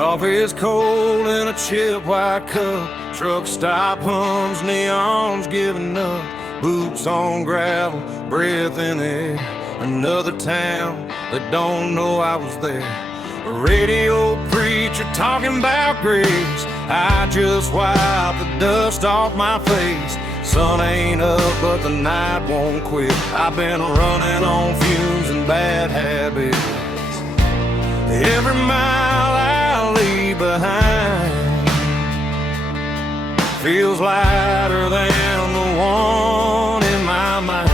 Coffee is cold in a chip white cup. Truck stop hums, neons giving up. Boots on gravel, breath in the air. Another town that don't know I was there. A radio preacher talking about grace. I just wipe the dust off my face. Sun ain't up, but the night won't quit. I've been running on fumes and bad habits. Every mile I leave behind feels lighter than the one in my mind.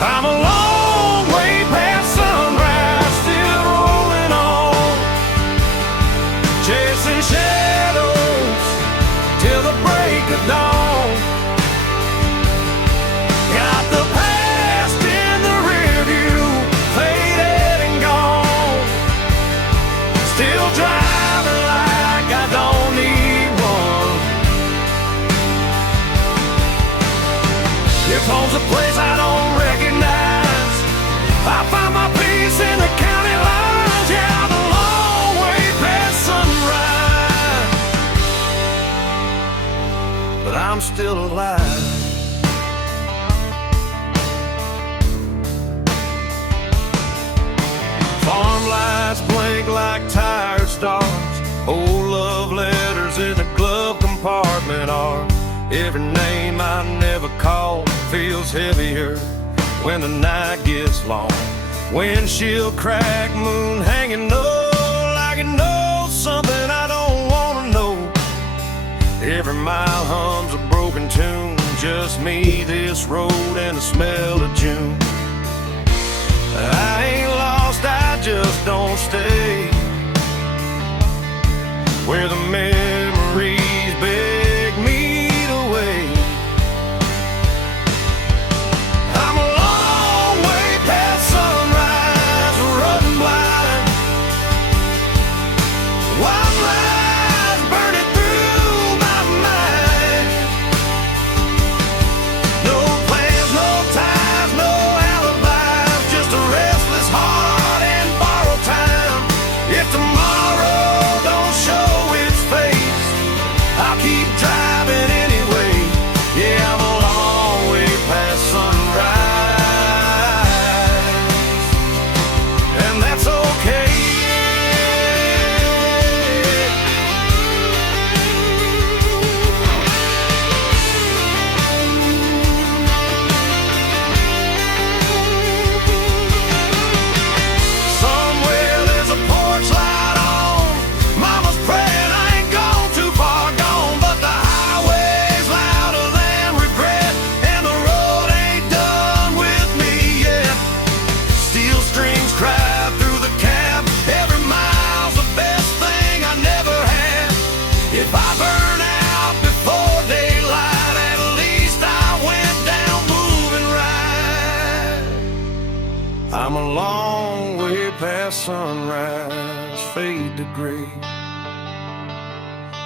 I'm a long way past sunrise, still rolling on, chasing shadows till the break of dawn. Got the past in the rear view, faded and gone. Still driving like I don't need one. If home's a place I don't recognize, I find my peace in the county lines. Yeah, I'm a long way past sunrise, but I'm still alive. Farm lights blink like tired stars. Old love letters in the glove compartment are. Every name I never called feels heavier when the night gets long. Windshield crack, moon hanging low, like it knows something I don't wanna know. Every mile hums a broken tune, just me, this road, and the smell of June. I ain't lost, I just don't stay where the memories beg me to wait. I'm a long way past sunrise, running blind. White lies burning through my mind. No plans, no ties, no alibis, just a restless heart and borrowed time. If tomorrow don't show its face, I'll keep driving anyway. Yeah, I'm a long way past sunrise, and that's okay. Somewhere there's a porch light on. Mama's praying I ain't gone too far gone, but the highway's louder than regret, and the road ain't done with me yet. Steel strings cry through the cab. Every mile's the best thing I never had. If I burn out before daylight, at least I went down moving right. I'm a long way past sunrise, fade to gray.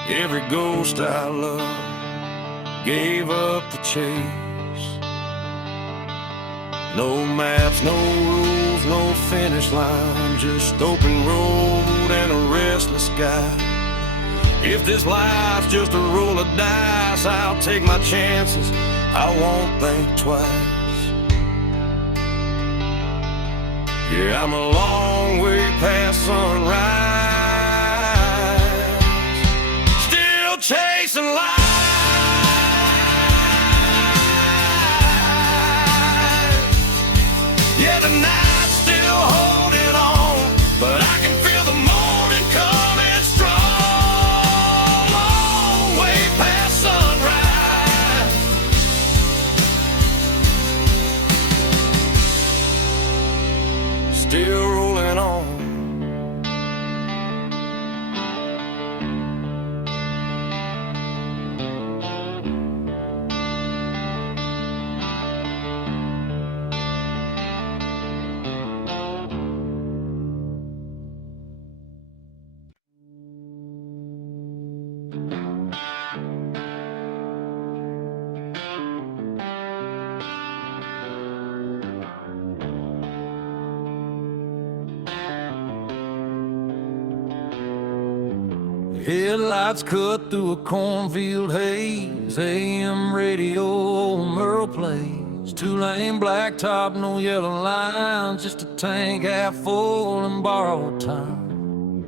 Every ghost I loved gave up the chase. No maps, no rules, no finish line, just open road and a restless sky. If this life's just a roll of dice, I'll take my chances, I won't think twice. Yeah, I'm a long way past sunrise, still chasing life. Yeah, the night's still holding on, but I can feel the morning coming strong. Long way past sunrise, still rolling on, Headlights cut through a cornfield haze. AM radio, old Merle plays. Two-lane blacktop, no yellow lines. Just a tank half full and borrowed time.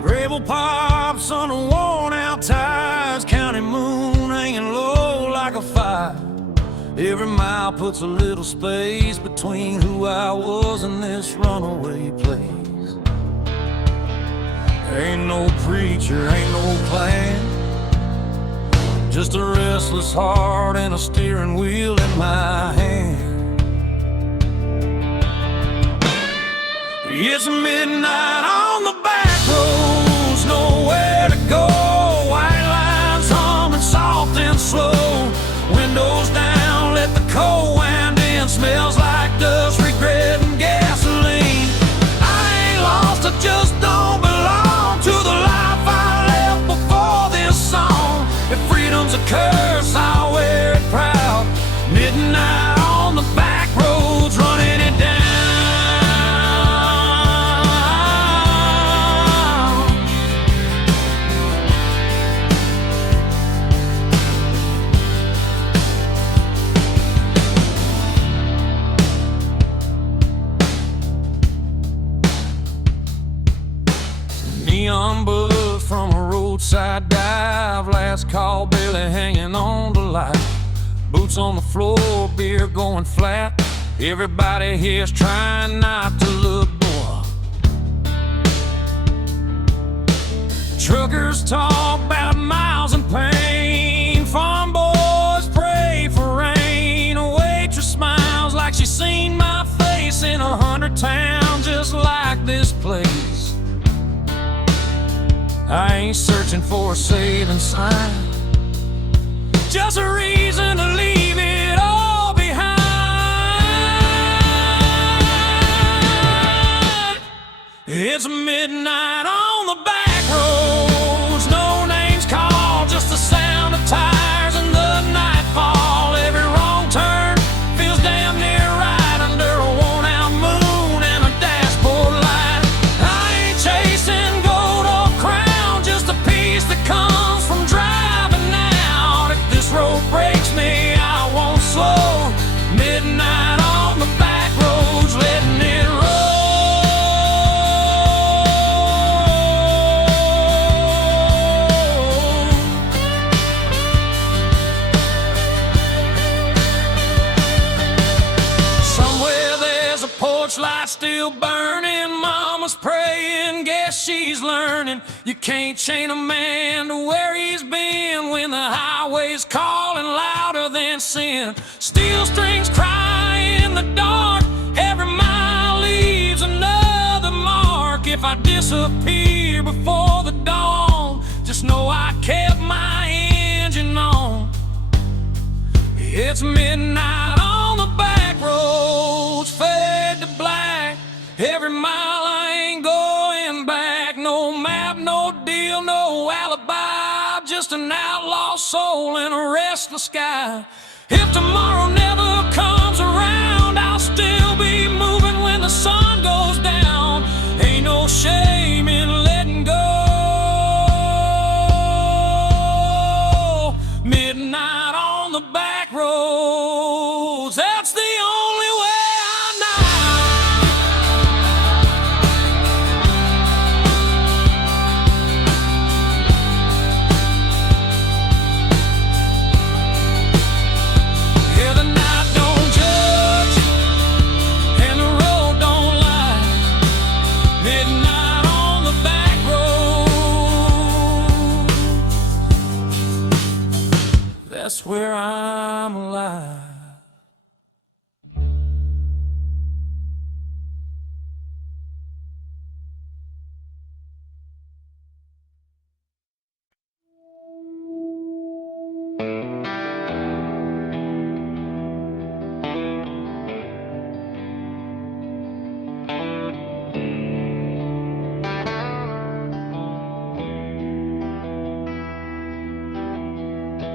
Gravel pops under worn-out tires. County moon hanging low like a fire. Every mile puts a little space between who I was and this runaway place. Ain't no preacher, ain't no plan, just a restless heart and a steering wheel in my hand. It's midnight on the back roads, nowhere to go. White lines humming soft and slow. Windows down, let the cold wind in. Smells like dust, regret, and gasoline. I ain't lost, I just don't belong to the life I left before this song. If freedom's a curse, I'll wear it proud. Midnight on the back roads, running it down. Neon buzz from a roadside dive. Last call, barely hanging on to life. Boots on the floor, beer going flat. Everybody here's trying not to look poor. Truckers talk about miles and pain. Farm boys pray for rain. A waitress smiles like she's seen my face in 100 towns just like this place. I ain't searching for a saving sign, just a reason to leave it all behind. It's midnight on the back roads, no names called, just the sound of tires and the nightfall. Every wrong turn feels damn near right under a worn-out moon and a dashboard light. I ain't chasing gold or crown, just a piece that comes from driving out. If this road breaks me, I won't slow. Midnight on the back roads, letting it roll. Somewhere there's a porch light still burning. Mama's praying, guess she's learning. You can't chain a man to where he's been when the highway's calling louder than sin. Steel strings cry in the dark, every mile leaves another mark. If I disappear before the dawn, just know I kept my engine on. It's midnight on the back roads, fade to black. Every mile I ain't going back. No map, no deal, no alibi. Just an outlaw soul in a restless sky. If tomorrow never comes around, I'll still be moving when the sun goes down. Ain't no shame in letting go. Midnight on the back roads, that's the only way I know. Yeah, the night don't judge and the road don't lie. Midnight on the back road, that's where I'm alive.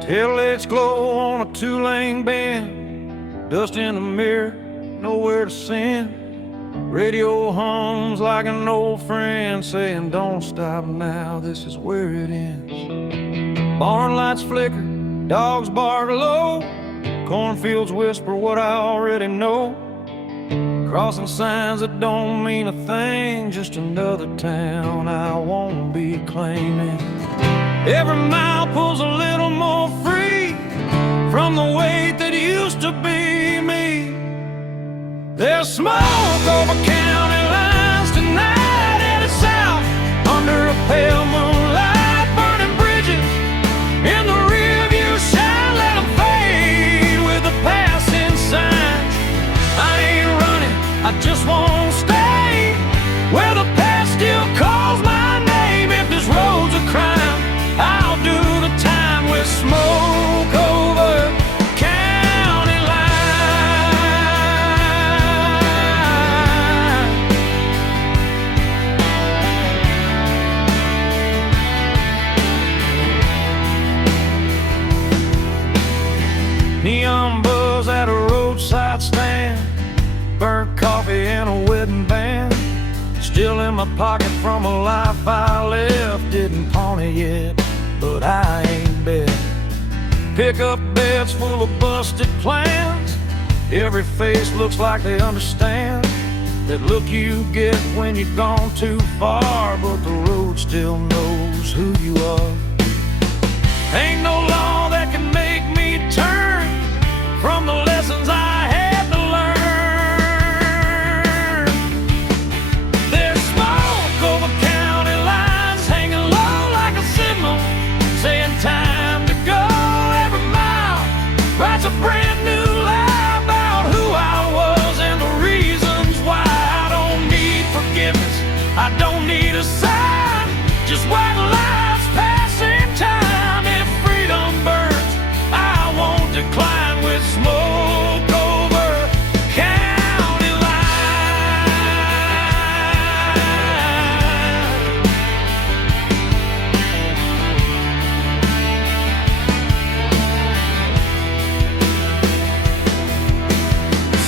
Taillights glow on a two-lane bend, dust in the mirror, nowhere to send. Radio hums like an old friend saying, don't stop now, this is where it ends. Barn lights flicker, dogs bark low, cornfields whisper what I already know. Crossing signs that don't mean a thing, just another town I won't be claiming. Every mile pulls a little more free from the weight that used to be me. There's smoke over county lines tonight, headed south under a pale moonlight. Burning bridges in the rearview shine, let them fade with the passing signs. I ain't running, I just won't stay where the past still calls my name. If this road's a crime, I'll do the time with smoke over county line. Neon buzz at a roadside stand, burnt coffee and a wedding band, still in my pocket from a life I left. Didn't pawn it yet, but I ain't bet. Pickup beds full of busted plans, every face looks like they understand that look you get when you've gone too far, but the road still knows who you are. Ain't no law that can make me turn from the lessons I had to learn. There's smoke over county lines, hanging low like a signal, saying time to go. Every mile writes a brand new lie about who I was and the reasons why. I don't need forgiveness, I don't need a sign, just white lies passing time. If freedom burns, I won't decline with smoke over county line.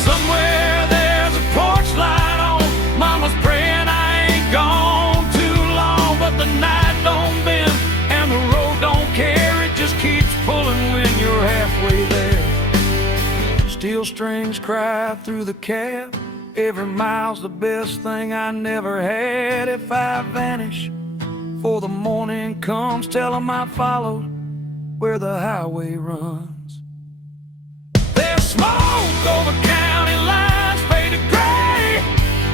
Somewhere there's a porch light on, mama's praying I ain't gone too long, but the night don't bend and the road don't care, it just keeps pulling when you're halfway there. Steel strings cry through the cab, every mile's the best thing I never had. If I vanish before the morning comes, tell 'em I followed where the highway runs. There's smoke over county lines, faded gray,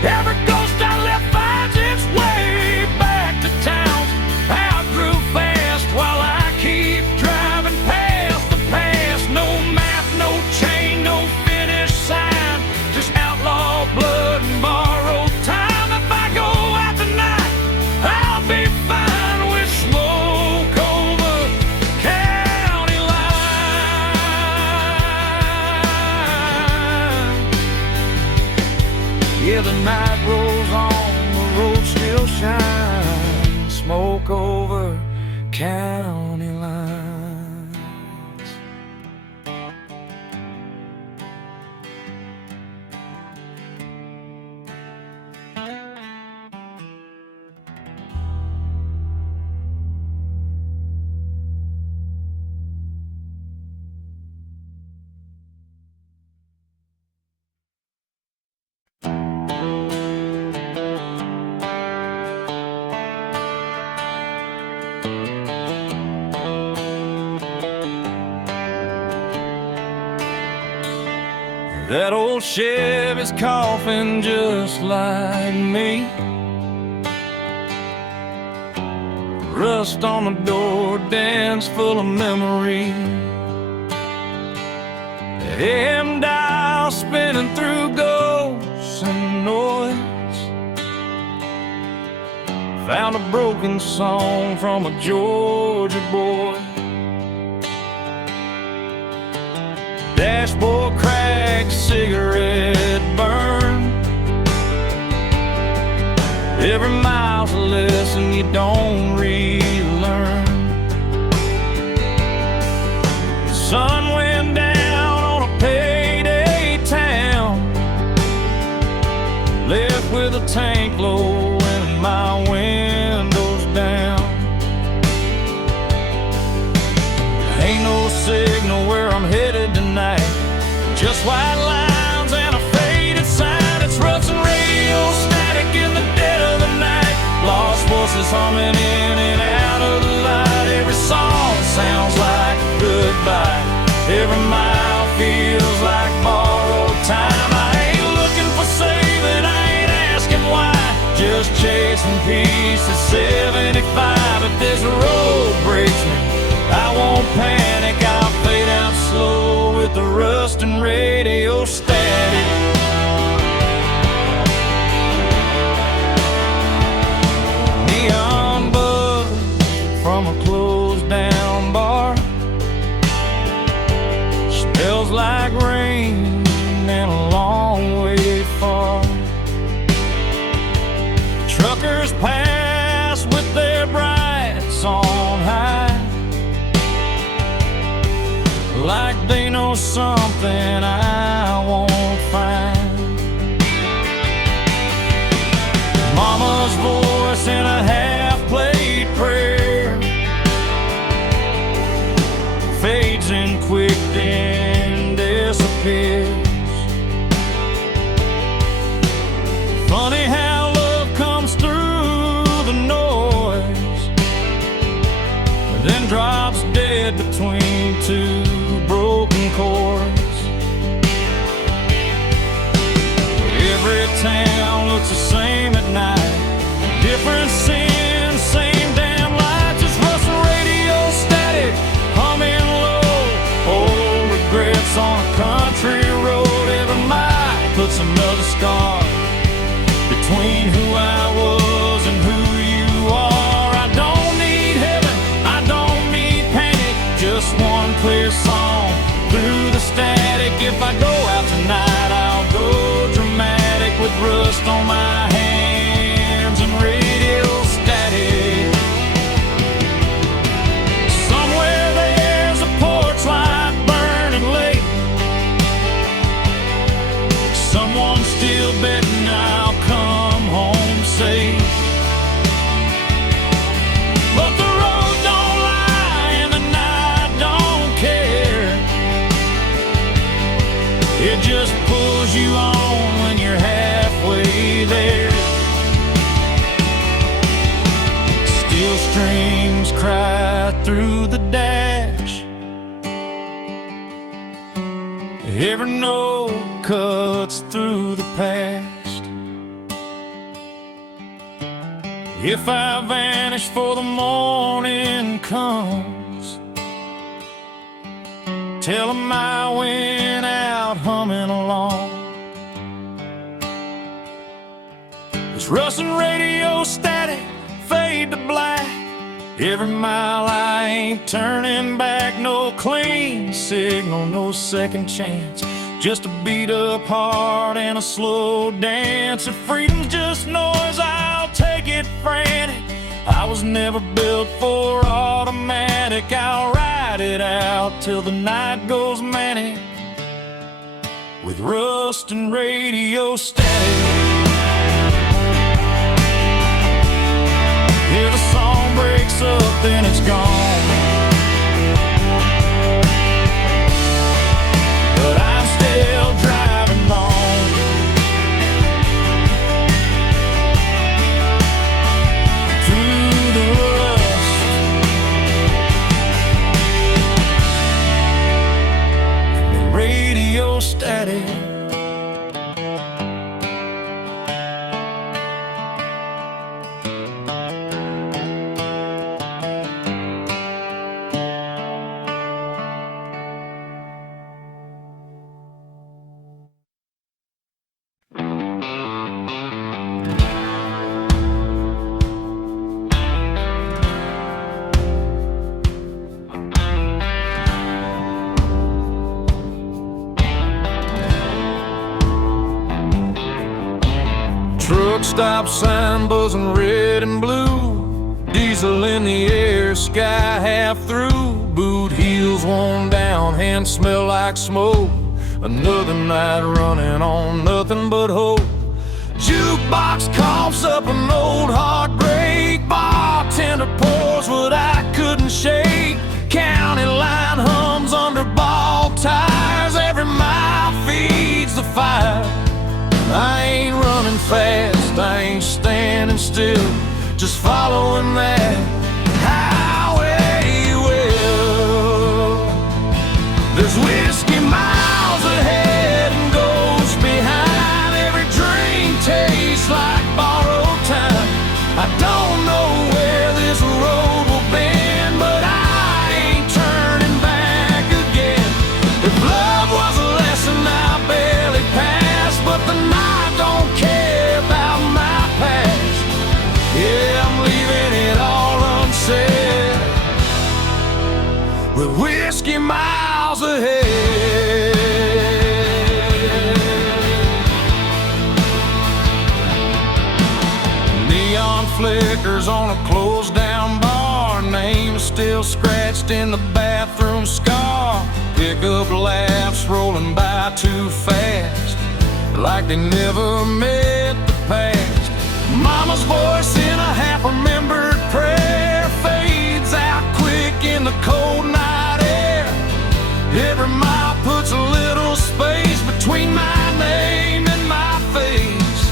every ghost I left finds its way back to towns I grew fast while I keep driving past the past. No map, no chain, no finish sign, just outlaw blood and borrowed time. If I go out tonight, I'll be fine with smoke over county line. Yeah, the night rolls on, the road still shines, smoke over county lines. That old Chevy's coughing just like me, rust on the door, dance full of memory, AM dial spinning through ghosts and noise. Found a broken song from a Georgia boy. Dashboard cracked, cigarette burn, every mile's a lesson you don't relearn. The sun went down on a payday town, left tank low and my windows down. Ain't no signal where I'm headed tonight, just white lines and a faded sign. It's Rustin' radio static in the dead of the night. Lost voices humming in and out of the light. Every song sounds like goodbye. Every mile feels like borrowed time. I ain't looking for saving, I ain't asking why. Just chasing peace at 75. If this road breaks me, I won't panic. I'll fade out slow with the rustin' radio static. Neon buzz from a closed down bar, smells like rain and a long way far. Truckers pass with their brights on high, like they know something I won't find. Mama's voice in a half-played prayer fades in quick, then disappears. Funny how love comes through the noise, then drops dead between two broken chords. Every town looks the same at night, different sins, same damn lights. It's Rustin' radio static, humming low. Old regrets on a country road. Every mile puts another scar between who I was and who you are. I don't need heaven, I don't need panic, just one clear song through the static. If I go out tonight, I'll go dramatic with rust on my hands and radio static. Somewhere there's a porch light burning late, someone's still betting I'll come home safe. But the road don't lie and the night don't care. It just pulls you on when you're halfway there. Steel strings cry through the dash, every note cuts through the past. If I vanish for the morning comes, tell 'em I went out humming along. It's Rustin' radio static, fade to black. Every mile I ain't turning back. No clean signal, no second chance, just a beat up heart and a slow dance. If freedom's just noise, I'll take it frantic. I was never built for automatic. I'll ride it out till the night goes manic with Rustin' radio static. If a song breaks up, then it's gone, but I'm still driving on through the rust. The radio static. Truck stop sign buzzing red and blue, diesel in the air, sky half through. Boot heels worn down, hands smell like smoke. Another night running on nothing but hope. Jukebox coughs up an old heartbreak. Bartender pours what I couldn't shake. County line hums under ball tires. Every mile feeds the fire. I ain't running fast, I ain't standing still, just following that highway will. There's whiskey miles ahead and ghosts behind. Every drink tastes like borrowed time. I don't know where this road will bend, but I ain't turning back again. If love was a lesson I barely passed, but the night don't care about my past. Yeah, I'm leaving it all unsaid, with whiskey miles ahead. Neon flickers on a closed down bar. Name still scratched in the bathroom scar. Pickup laughs rolling by too fast, like they never met the past. Mama's voice in a half-remembered prayer fades out quick in the cold night air. Every mile puts a little space between my name and my face.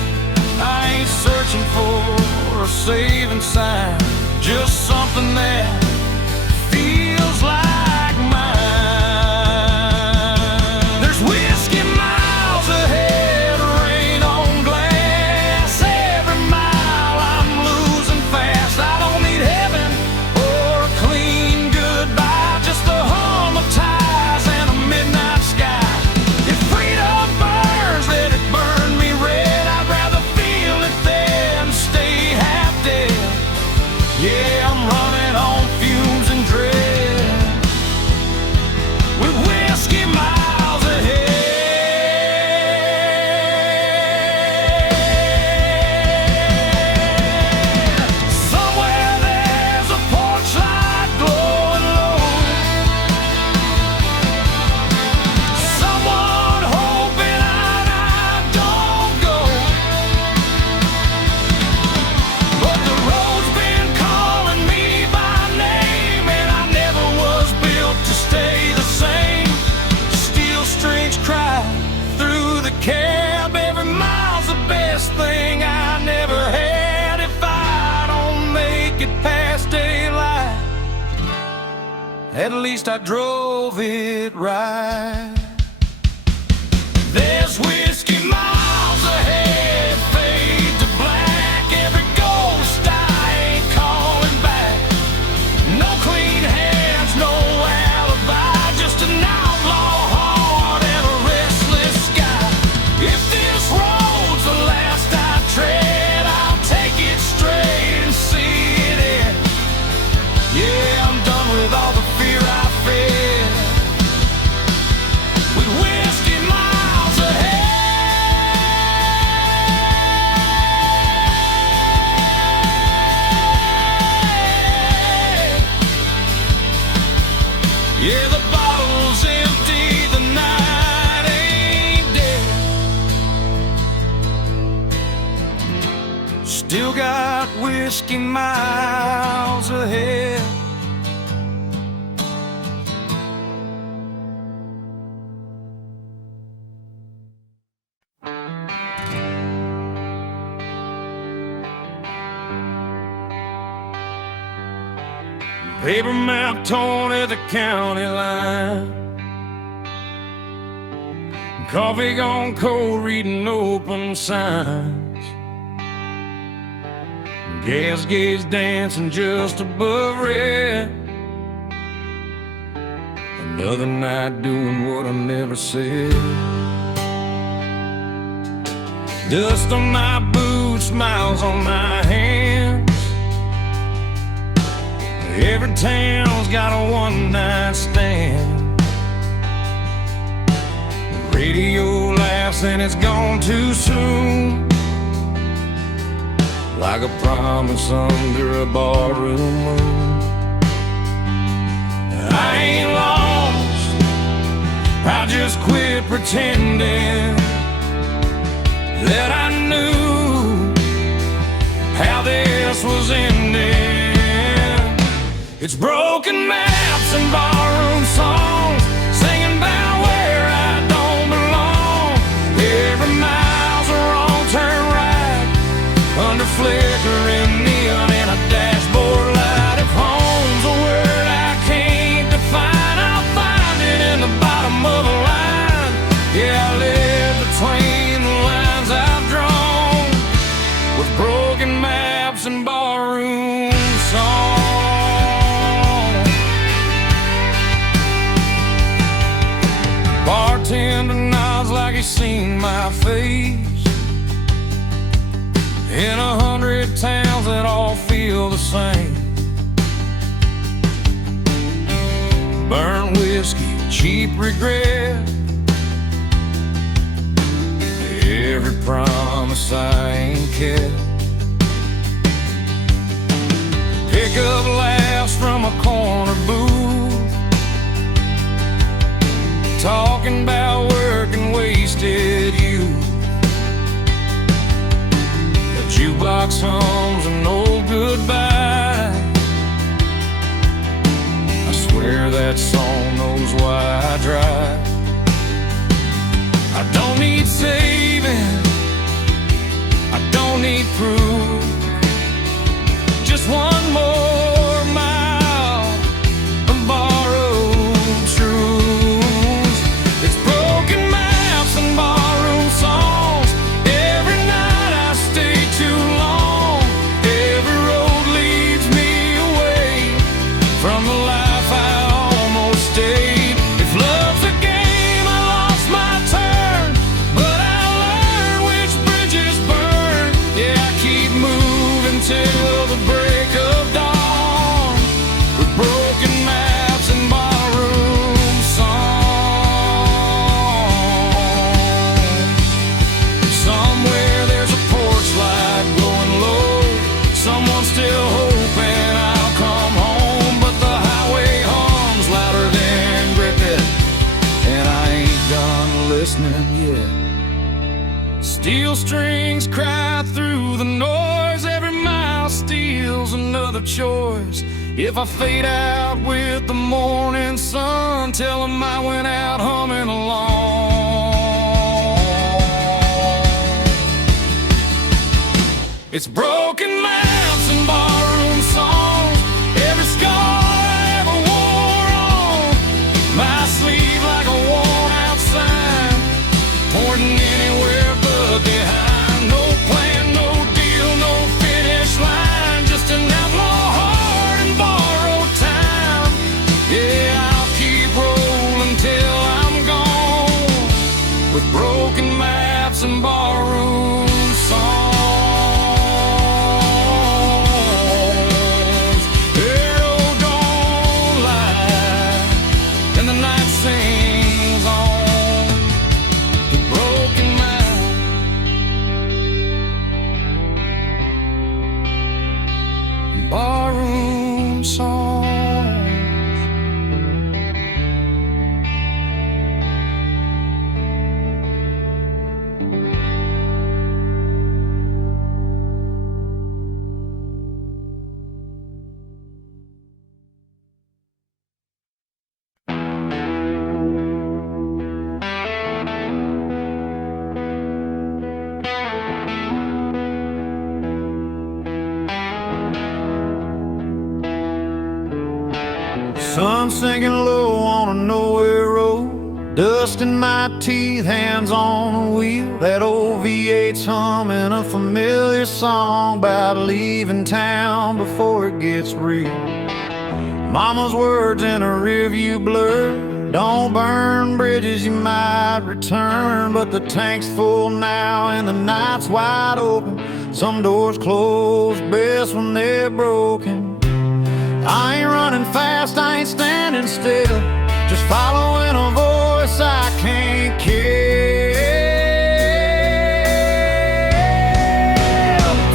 I ain't searching for a saving sign, just something that feels like mine. There's whiskey miles ahead, rain on glass. Every mile I'm losing fast. I don't need heaven or a clean goodbye, just a hum of tires and a midnight sky. If freedom burns, let it burn me red. I'd rather feel it than stay half dead. Yeah, I'm running on fumes and dread, with whiskey miles ahead. Somewhere there's a porch light glowing low. Someone hoping I don't go. But the road's been calling me by name, and I never was built to stay the same. Steel strings cry through the cab. Every mile's the best thing I never had. If I don't make it past daylight, at least I drove it right. There's whiskey miles ahead, fade to black. Every ghost I ain't calling back. No clean hands, no alibi, just an outlaw heart and a restless sky. If this road's the last I tread, I'll take it straight and see it end. Yeah, I'm done with all the fear I fed, with whiskey miles ahead. Yeah, the bottle's empty, the night ain't dead. Still got whiskey miles ahead. Paper map torn at the county line. Coffee gone cold, reading open signs. Gas gauge dancing just above red. Another night doing what I never said. Dust on my boots, smiles on my hands. Every town's got a one-night stand. The radio laughs and it's gone too soon, like a promise under a barroom moon. I ain't lost, I just quit pretending that I knew was ending. It's broken maps and barroom songs, singing about where I don't belong. Every mile's a wrong turn right, under flickering neon and a dashboard light. If home's a word I can't define, I'll find it in the bottom of a line. Yeah, I live between the lines I've drawn, with broken maps and barroom songs. Bartender nods like he's seen my face in 100 towns that all feel the same. Burnt whiskey, cheap regret, every promise I ain't kept. Pick up laughs from a corner booth, talking about work and wasted youth. The jukebox hums an old goodbye. I swear that song knows why I drive. I don't need saving, I don't need proof, just one more mile of borrowed truths. It's broken maps and barroom songs. Every night I stay too long. Every road leads me away from the life I almost stayed. If love's a game, I lost my turn, but I learned which bridges burn. Yeah, I keep moving till the break of dawn, with broken maps and barroom songs. Somewhere there's a porch light glowing low, someone still hoping I'll come home. But the highway hums louder than cricket, and I ain't done listening yet. Steel strings cry through the noise, every mile steals another choice. If I fade out with the morning sun, tell 'em I went out humming along. It's broken maps and barroom songs, every scar I ever wore on my sleeve like a worn out sign, pointing anywhere but behind. No plan, no deal, no finish line, just an outlaw heart and borrowed time. Yeah, I'll keep rolling till I'm gone, with broken maps and barroom songs. Arrow don't lie, and the night sings on, with broken maps. Barroom songs. Sun sinking low on a nowhere road, dust in my teeth, hands on the wheel. That old V8's humming a familiar song about leaving town before it gets real. Mama's words in a rearview blur, don't burn bridges, you might return. But the tank's full now and the night's wide open. Some doors close best when they're broken. I ain't running fast, I ain't standing still, just following a voice I can't kill.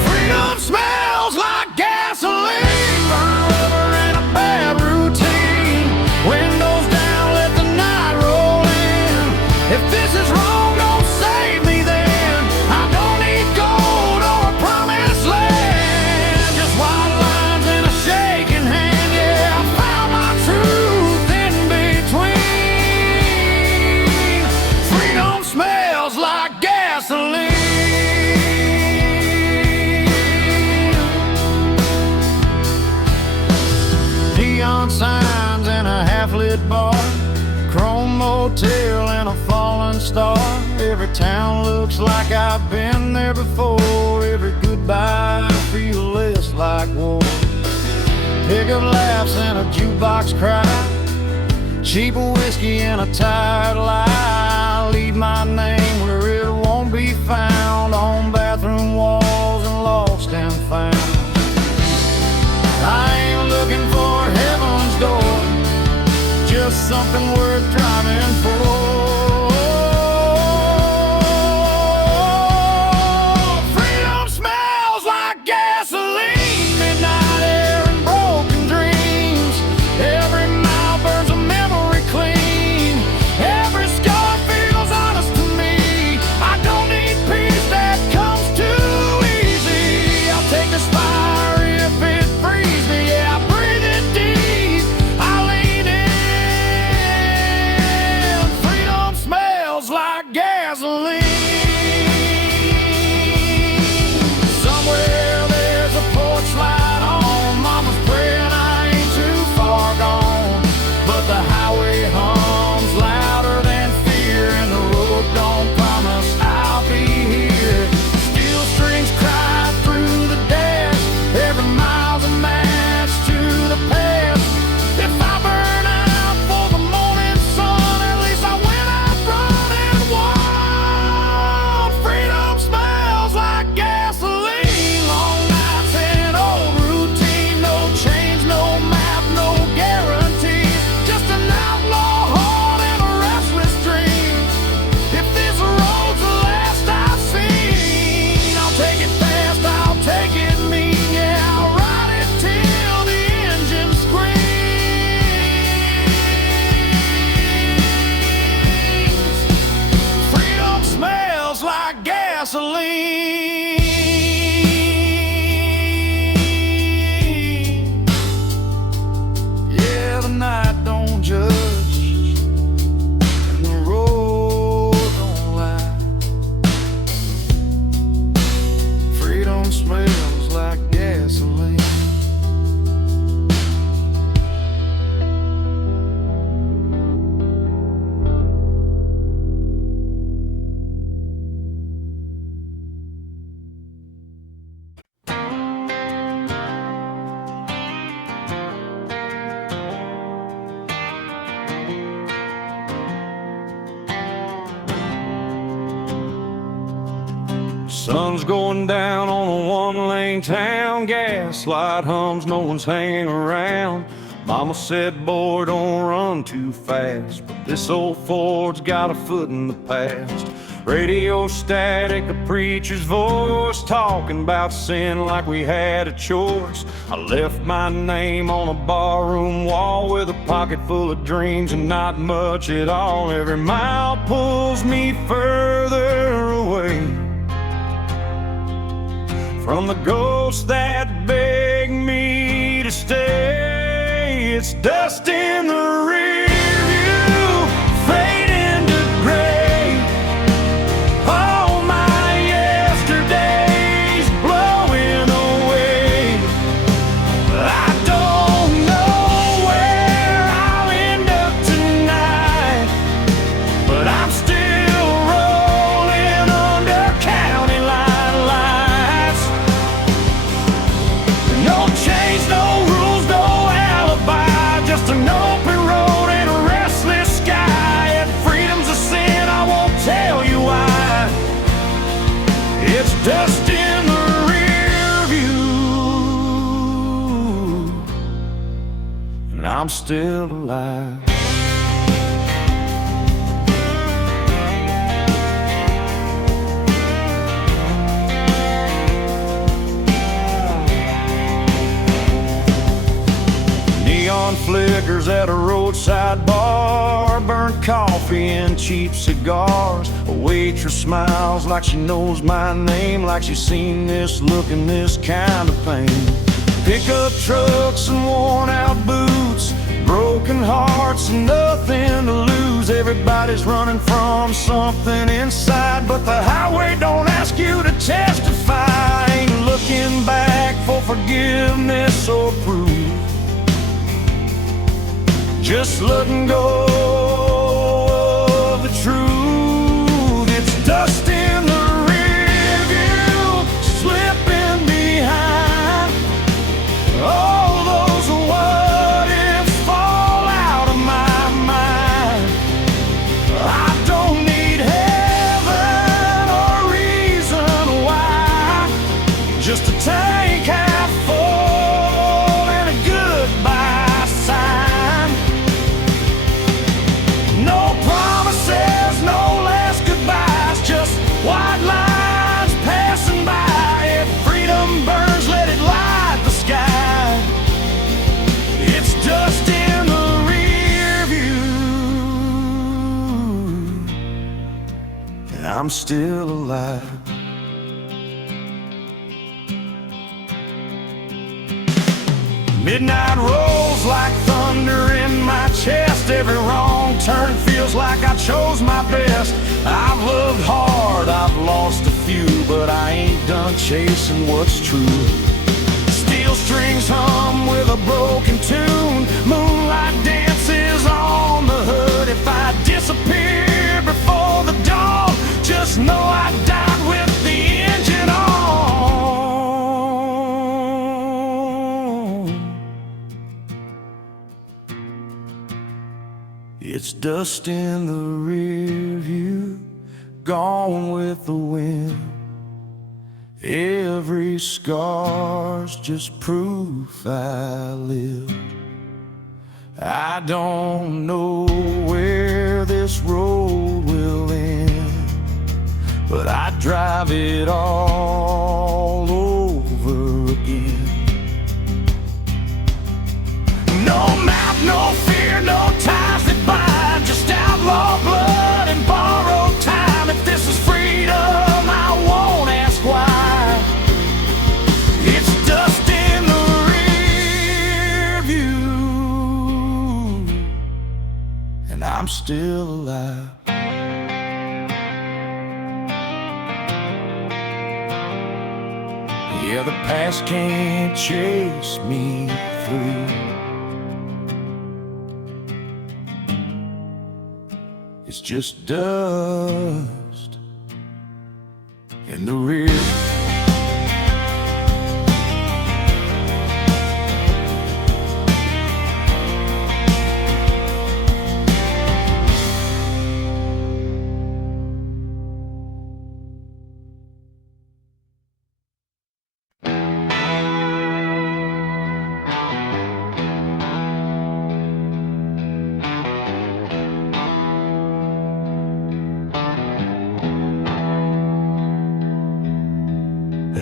Freedom smells like gasoline, burn rubber and a bad routine. Windows down, let the night roll in. If this is wrong, don't save me then. I don't need gold or a promised land, just red bar, chrome motel, and a fallen star. Every town looks like I've been there before. Every goodbye feels less like war. Pickup laughs and a jukebox cry, cheap whiskey and a tired lie. Leave my name where it won't be found, on bathroom walls and lost and found. I ain't looking for heaven's door, just something worth driving for. Freedom smells like gasoline, midnight air and broken dreams. Every mile burns a memory clean. Every scar feels honest to me. I don't need peace that comes too easy. I'll take this fire if it frees me. Yeah, I breathe it deep, I lean in. Freedom smells like gasoline. Somewhere there's a porch light on. Mama's praying I ain't too far gone, but the highway hums louder than fear, and the road don't promise I'll be here. Steel strings cry through the dash, every mile's a match to the past. If I burn out for the morning sun, at least I went out running wild. Freedom smells like gasoline, long nights and old routine. No change, no map, no guarantees, just an outlaw heart and a restless dream. If this road's the last I've seen, I'll take it fast, I'll take it mean. Yeah, I'll ride it till the engine screams. Freedom smells like gasoline. Yeah, the night don't judge, and the road don't lie. Freedom smells like gasoline. Sun's going down on a one-lane town, gaslight hums, no one's hanging around. Mama said, boy, don't run too fast, but this old Ford's got a foot in the past. Radio static, a preacher's voice, talking about sin like we had a choice. I left my name on a barroom wall with a pocket full of dreams and not much at all. Every mile pulls me further away from the ghosts that beg me to stay. It's dust in the rear view, fading to gray. All my yesterdays blowing away. I don't know where I'll end up tonight, but I'm still rolling under county line lights. No change, no rules, no alibi, just an open road and a restless sky. If freedom's a sin, I won't tell you why. It's dust in the rear view, and I'm still alive. Neon flickers at a roadside bar, burnt coffee and cheap cigars. A waitress smiles like she knows my name, like she's seen this look and this kind of pain. Pickup trucks and worn out boots, broken hearts and nothing to lose. Everybody's running from something inside, but the highway don't ask you to testify. Ain't looking back for forgiveness or proof, just letting go of the truth. It's dust in the rear view, slipping behind. All those what ifs fall out of my mind. I don't need heaven or reason why, just a tank half full and a goodbye sign. No promises, no last goodbyes, just white lines passing by. If freedom burns, let it light the sky. It's dust in the rear view, and I'm still alive. Midnight rolls like thunder in my chest. Every wrong turn feels like I chose my best. I've loved hard, I've lost a few, but I ain't done chasing what's true. Steel strings hum with a broken tune. Moonlight dances on the hood. If I disappear before the dawn, just know I died with the engine on. It's dust in the rear view, gone with the wind. Every scar's just proof I live. I don't know where this road will end, but I drive it all over again. No map, no fear, no ties that bind, just outlaw blood and borrowed time. If this is freedom, I won't ask why. It's dust in the rear view, and I'm still alive. Yeah, the past can't chase me through. It's just dust in the rear.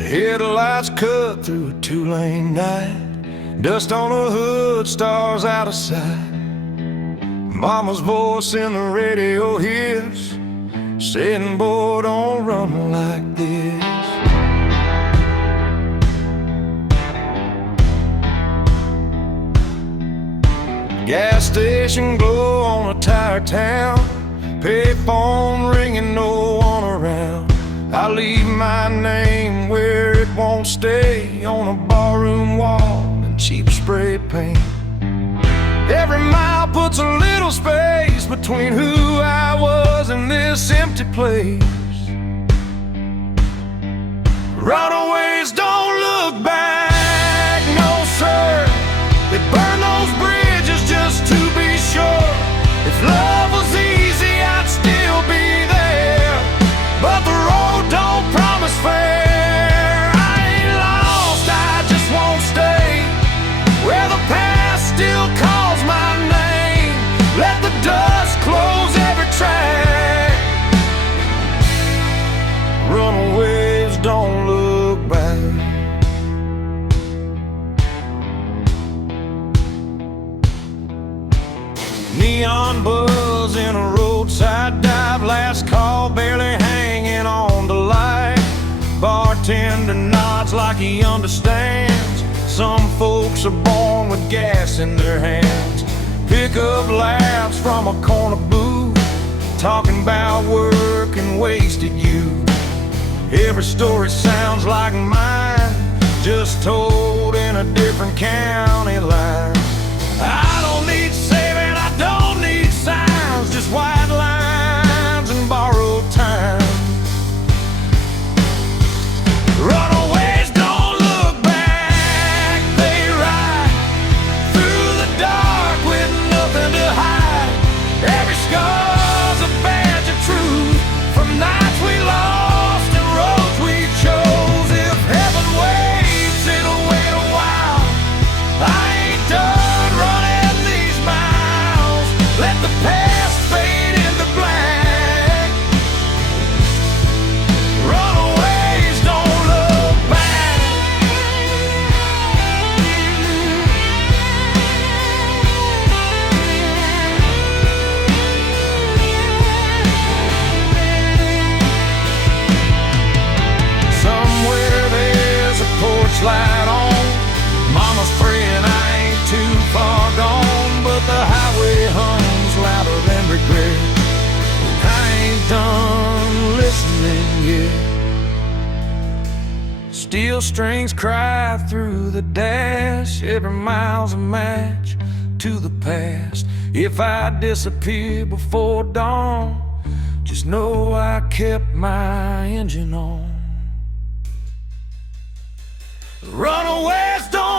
Headlights cut through a two-lane night. Dust on the hood, stars out of sight. Mama's voice in the radio hits, saying, boy, don't run like this. Gas station glow on a tired town. Payphone ringing, no one around. I leave my name where it won't stay, on a barroom wall in cheap spray paint. Every mile puts a little space between who I was and this empty place. Runaways don't look back, no sir. They burn those bridges just to be sure. If love was easy, I'd still be there, but the road don't promise fair. I ain't lost, I just won't stay where the past still calls my name. Let the dust close every track. Runaways don't look back. Neon buzz in a roadside dive. Last call barely hanging on the light. Bartender nods like he understands. Some folks are born with gas in their hands. Pick up laughs from a corner booth, talking about work and wasted youth. Every story sounds like mine, just told in a different county line. I don't need saving, done listening yet. Steel strings cry through the dash. Every mile's a match to the past. If I disappear before dawn, just know I kept my engine on. Runaways don't